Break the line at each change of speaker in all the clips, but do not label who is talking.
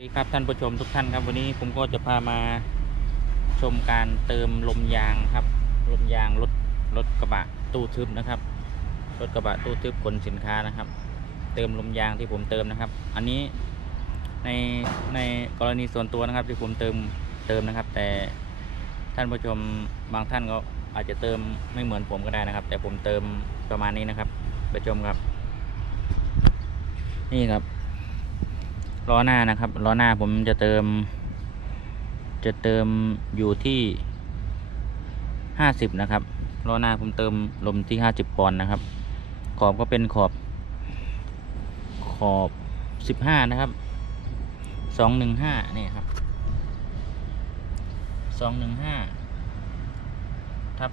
สวัสดีครับท่านผู้ชมทุกท่านครับวันนี้ผมก็จะพามาชมการเติมลมยางครับลมยางรถรถกระบะตู้ทึบนะครับรถกระบะตู้ทึบขนสินค้านะครับ เติมลมยางที่ผมเติมนะครับ อันนี้ในในกรณีส่วนตัวนะครับ ที่ผมเติมเติมนะครับ แต่ท่านผู้ชมบางท่านก็อาจจะเติมไม่เหมือนผมก็ได้นะครับ แต่ผมเติมประมาณนี้นะครับไปชมครับ นี่ครับ ล้อหน้านะครับล้อหน้าผมจะเติม จะเติมอยู่ที่ห้าสิบนะครับล้อหน้าผมเติมลมที่ห้าสิบปอนด์นะครับ ขอบก็เป็นขอบขอบสิบห้านะครับสองหนึ่งห้านี่ครับสองหนึ่งห้าทับ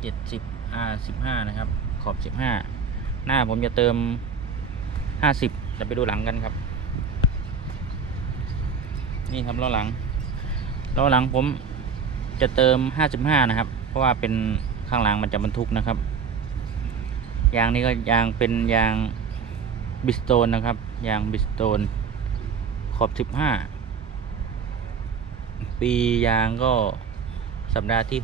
เจ็ดสิบอาสิบห้านะครับ ขอบสิบห้าหน้าผมจะเติมห้าสิบจะไปดูหลังกันครับ นี่ครับล้อหลังล้อหลังผมจะเติม 55 นะครับ เพราะว่าเป็นข้างหลังมันจะบรรทุกนะครับ ยางนี้ก็ยางเป็นยางบิสโตนนะครับ ยางบิสโตนขอบ 15 ปียางก็สัปดาห์ที่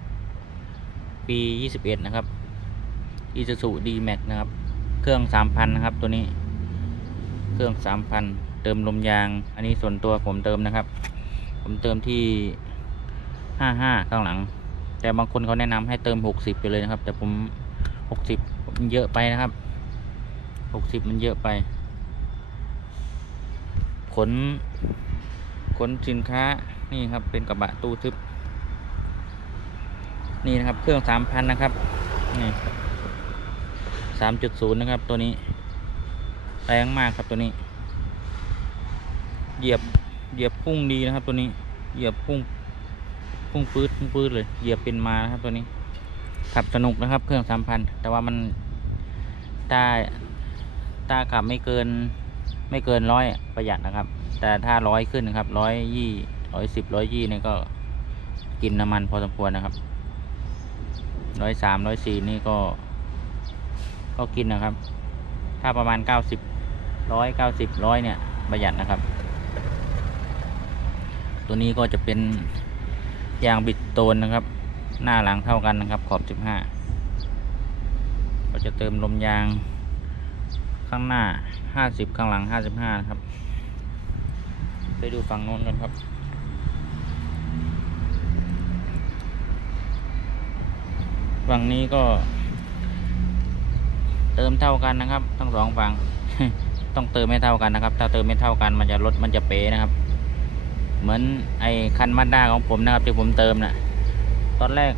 6 ปี 21 นะครับ Isuzu D-Max นะครับ เครื่อง 3,000 นะครับตัวนี้ เครื่อง 3,000 เติมลมยาง อันนี้ส่วนตัวผมเติมนะครับ ผมเติมที่55ข้างหลัง แต่บางคนเขาแนะนำให้เติม60ไปเลยนะครับ แต่ผม60มันเยอะไปนะครับ60มันเยอะไป ขน ขนสินค้านี่ครับเป็นกระบะตู้ทึบ นี่นะครับเครื่อง3,000นนะครับนี่3.0นะครับตัวนี้แรงมากครับตัวนี้ เหยียบเหยียบพุ่งดีนะครับ ตัวนี้เหยียบพุ่งพุ่งปื๊ดพุ่งปื๊ดเลยเหยียบเป็นมานะครับ ตัวนี้ขับสนุกนะครับ เครื่องสามพันแต่ว่ามันถ้าถ้าขับไม่เกิน ไม่เกินร้อยประหยัดนะครับ แต่ถ้าร้อยขึ้นนะครับร้อยยี่ร้อยสิบร้อยยี่นี่ก็กินน้ำมันพอสมควรนะครับร้อยสามร้อยสี่นี่ก็ ก็กินนะครับ ถ้าประมาณเก้าสิบร้อยเก้าสิบร้อยเนี่ยประหยัดนะครับ ตัวนี้ก็จะเป็นยางบิดโตนนะครับ หน้าหลังเท่ากันนะครับ ขอบ 15 ก็จะเติมลมยางข้างหน้า 50 ข้างหลัง 55 นะครับ ไปดูฝั่งโน้นกันครับฝั่งนี้ก็ เติมเท่ากันนะครับ ทั้งสองฝั่ง ต้องเติมไม่เท่ากันนะครับ ถ้าเติมไม่เท่ากันมันจะลดมันจะเป๋นะครับ เหมือนไอ้คันมาด้าของผมนะครับที่ผมเติมนะ่ะ ตอนแรก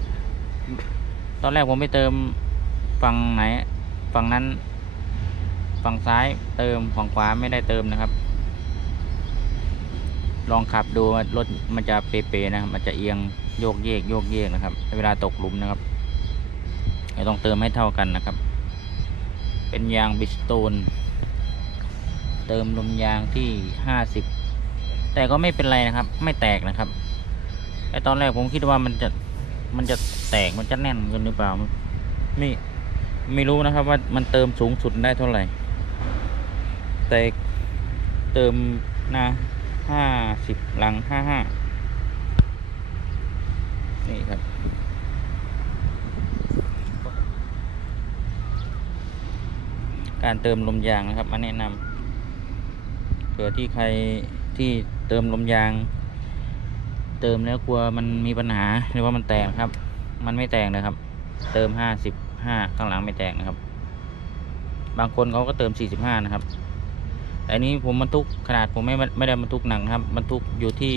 ตอนแรกผมไม่เติมฝั่งไหนฝั่งนั้นฝั่งซ้ายเติมฝั่งขวาไม่ได้เติมนะครับ ลองขับดูรถมันจะเป๋ๆนะครับ มันจะเอียงโยกเยกโยกเยกนะครับ เวลาตกหลุมนะครับต้องเติมให้เท่ากันนะครับ เป็นยางบิสโตน ติมลมยางที่ห้าสิบแต่ก็ไม่เป็นไรนะครับ ไม่แตกนะครับไอตอนแรกผมคิดว่ามันจะมันจะแตกมันจะแน่นกินหรือเปล่าไม่ไม่รู้นะครับว่ามันเติมสูงสุดได้เท่าไหร่ แต่เติมนะห้าสิบหลังห้าห้านี่ครับ การเติมลมยางนะครับมาแนะนำ เผื่อที่ใครที่เติมลมยาง เติมแล้วกลัวมันมีปัญหาหรือว่ามันแตกครับ มันไม่แตกนะครับ เติมห้าสิบห้าข้างหลังไม่แตกนะครับ บางคนเขาก็เติมสี่สิบห้านะครับแต่อันนี้ผมบรรทุกขนาดผมไม่ไม่ได้บรรทุกหนักครับบรรทุกอยู่ที่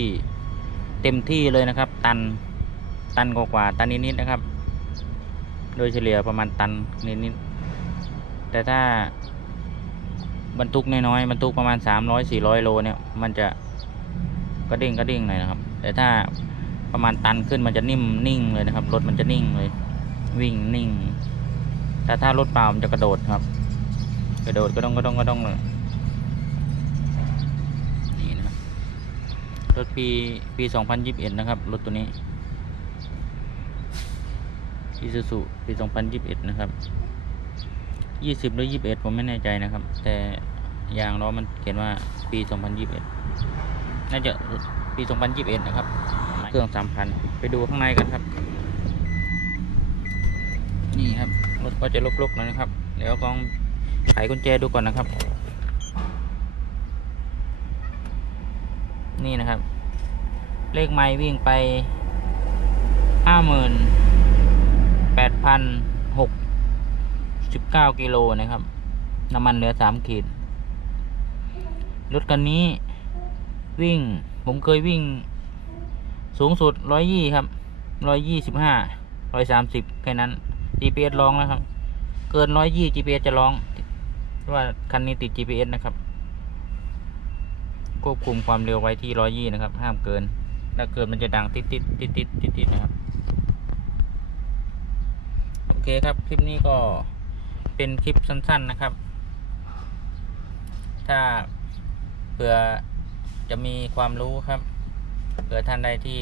เต็มที่เลยนะครับ ตันตันกว่าๆตันนิดๆนะครับ โดยเฉลี่ยประมาณตันนิดๆแต่ถ้า บรรทุกน้อยๆบรรทุกประมาณสามร้อยสี่ร้อยโลเนี่ย มันจะกระเด้งกระเด้งหน่อยนะครับ แต่ถ้าประมาณตันขึ้นมันจะนิ่มนิ่งเลยนะครับ รถมันจะนิ่งเลย วิ่งนิ่ง แต่ถ้ารถเปล่ามันจะกระโดดครับ กระโดดกระดองกระดองกระดองเลยนี่นะครับรถปีปีสองพันยิบเอ็ดนะครับ รถตัวนี้อีซูซูปีสองพันยิบเอ็ดนะครับยี่สิบหรือยี่สิบเอ็ดผมไม่แน่ใจนะครับ แต่ ยางล้อมันเขียนว่าปี 2021 น่าจะปี 2021 นะครับ เครื่อง 3,000 ไปดูข้างในกันครับ นี่ครับ รถก็จะลุกๆหน่อยนะครับ เดี๋ยวกองไขกุญแจดูก่อนนะครับ นี่นะครับ เลขไม้วิ่งไปห้าหมื่นแปดพันหกสิบเก้ากิโลนะครับ น้ำมันเหลือสามขีด รถคันนี้ วิ่ง ผมเคยวิ่ง สูงสุดร้อยยี่ครับร้อยยี่สิบห้าร้อยสามสิบแค่นั้น GPS ร้องแล้วครับ เกินร้อยยี่ GPS จะร้องเพราะว่าคันนี้ติด GPS นะครับ ควบคุมความเร็วไว้ที่ร้อยยี่นะครับ ห้ามเกิน ถ้าเกินมันจะดังติดติดติดติดติดติดนะครับ โอเคครับ คลิปนี้ก็เป็นคลิปสั้น ๆนะครับ ถ้า เผื่อจะมีความรู้ครับเผื่อท่านใดที่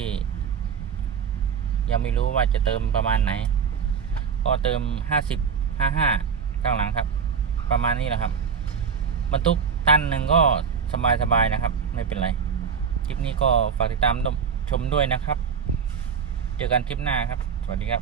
ยังไม่รู้ว่าจะเติมประมาณไหน ก็เติมห้าสิบห้าห้าข้างหลังครับ ประมาณนี้แหละครับบรรทุกตันหนึ่งก็สบายๆนะครับ ไม่เป็นไร คลิปนี้ก็ฝากติดตามชมด้วยนะครับ เจอกันคลิปหน้าครับ สวัสดีครับ